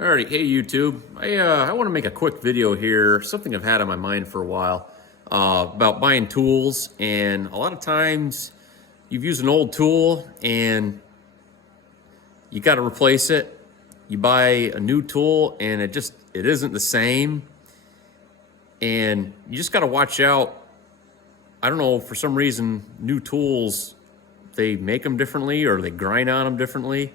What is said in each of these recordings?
Alrighty, hey YouTube. I want to make a quick video here, something I've had on my mind for a while, about buying tools. And a lot of times you've used an old tool and you got to replace it. You buy a new tool and it isn't the same. And you just got to watch out. I don't know, for some reason, new tools, they make them differently or they grind on them differently.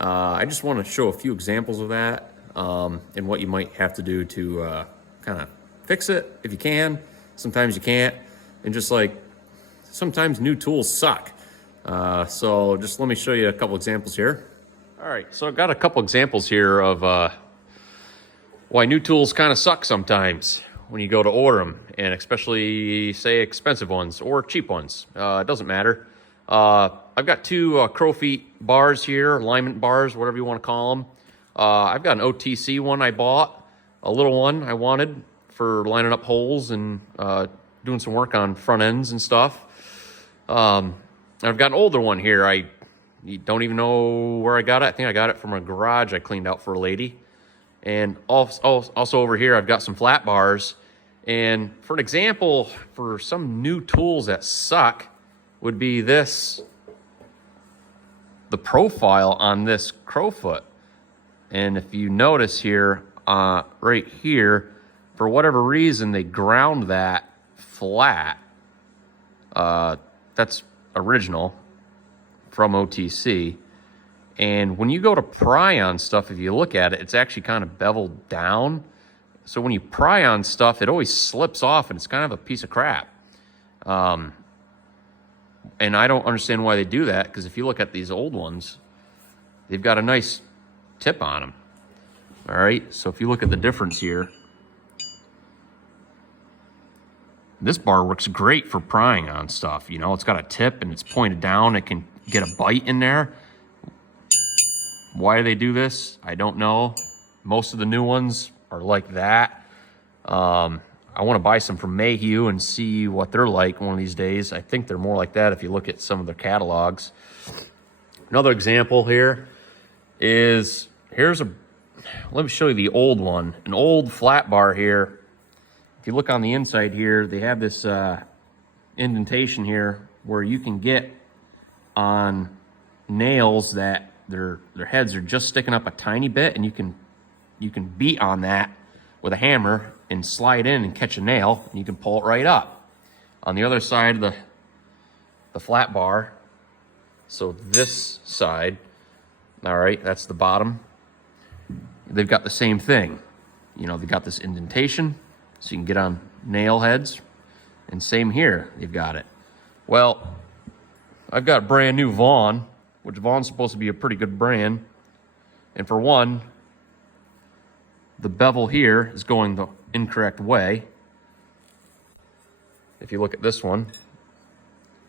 I just want to show a few examples of that and what you might have to do to kind of fix it if you can. Sometimes you can't. And just like sometimes new tools suck. So just let me show you a couple examples here. All right, so I've got a couple examples here of why new tools kind of suck sometimes when you go to order them, and especially, say, expensive ones or cheap ones. It doesn't matter. I've got two Crow Feet bars here, alignment bars, whatever you want to call them. I've got an OTC one I bought, a little one I wanted for lining up holes and doing some work on front ends and stuff. I've got an older one here. You don't even know where I got it. I think I got it from a garage I cleaned out for a lady. And also over here, I've got some flat bars. And for an example, for some new tools that suck, would be this, the profile on this Crowfoot. And if you notice here, right here, for whatever reason, they ground that flat. That's original from OTC. And when you go to pry on stuff, if you look at it, it's actually kind of beveled down. So when you pry on stuff, it always slips off and it's kind of a piece of crap. And I don't understand why they do that, because if you look at these old ones, they've got a nice tip on them. All right, so if you look at the difference here, this bar works great for prying on stuff. You know, it's got a tip and it's pointed down. It can get a bite in there. Why do they do this? I don't know. Most of the new ones are like that. I want to buy some from Mayhew and see what they're like one of these days. I think they're more like that if you look at some of their catalogs. Another example here is, let me show you the old one, an old flat bar here. If you look on the inside here, they have this indentation here where you can get on nails that their heads are just sticking up a tiny bit, and you can beat on that with a hammer and slide in and catch a nail, and you can pull it right up. On the other side of the flat bar, so this side, all right, that's the bottom, they've got the same thing. You know, they've got this indentation, so you can get on nail heads, and same here, they've got it. Well, I've got brand new Vaughn, which Vaughn's supposed to be a pretty good brand, and for one, the bevel here is going the incorrect way. If you look at this one,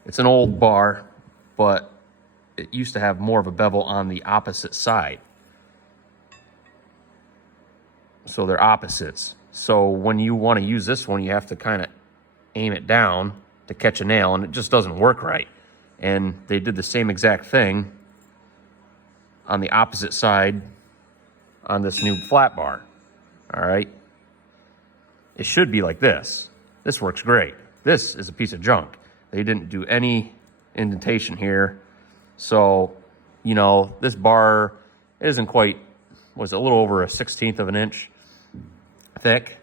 it's an old bar, but it used to have more of a bevel on the opposite side. So they're opposites. So when you want to use this one, you have to kind of aim it down to catch a nail, and it just doesn't work right. And they did the same exact thing on the opposite side on this new flat bar. All right, it should be like this. This works great. This is a piece of junk. They didn't do any indentation here. So, you know, this bar isn't quite, was a little over a 1/16 of an inch thick.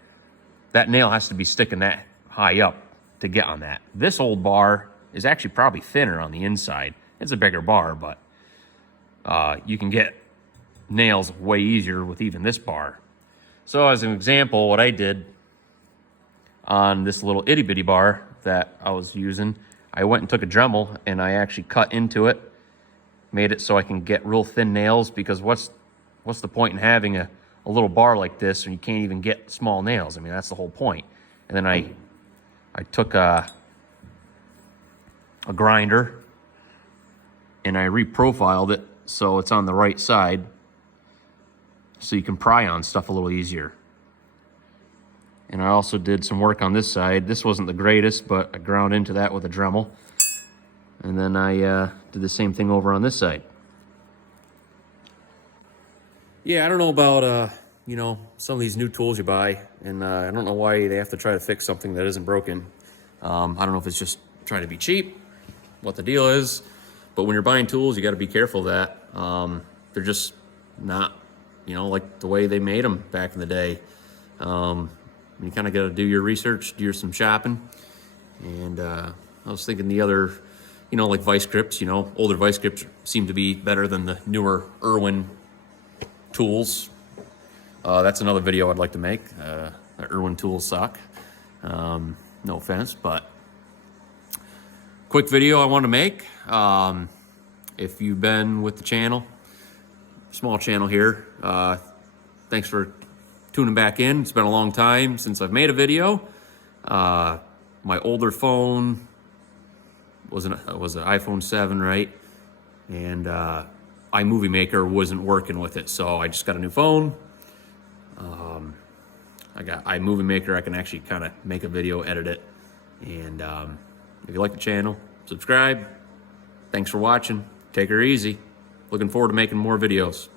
That nail has to be sticking that high up to get on that. This old bar is actually probably thinner on the inside. It's a bigger bar, but you can get nails way easier with even this bar. So as an example, what I did on this little itty bitty bar that I was using, I went and took a Dremel and I actually cut into it, made it so I can get real thin nails, because what's the point in having a little bar like this when you can't even get small nails? I mean, that's the whole point. And then I took a grinder and I reprofiled it so it's on the right side, so you can pry on stuff a little easier. And I also did some work on this side. This wasn't the greatest, but I ground into that with a Dremel. And then I did the same thing over on this side. Yeah, I don't know about, you know, some of these new tools you buy, and I don't know why they have to try to fix something that isn't broken. I don't know if it's just trying to be cheap, what the deal is, but when you're buying tools, you got to be careful of that. They're just not, you know, like the way they made them back in the day. You kind of got to do your research, do some shopping. And I was thinking the other, you know, like vice grips, you know, older vice grips seem to be better than the newer Irwin tools. That's another video I'd like to make. The Irwin tools suck. No offense, but quick video I want to make. If you've been with the channel, small channel here, thanks for tuning back in. It's been a long time since I've made a video. My older phone was an iPhone 7, right? And iMovie Maker wasn't working with it, so I just got a new phone. I got iMovie Maker. I can actually kind of make a video, edit it. And if you like the channel, subscribe. Thanks for watching. Take her easy. Looking forward to making more videos.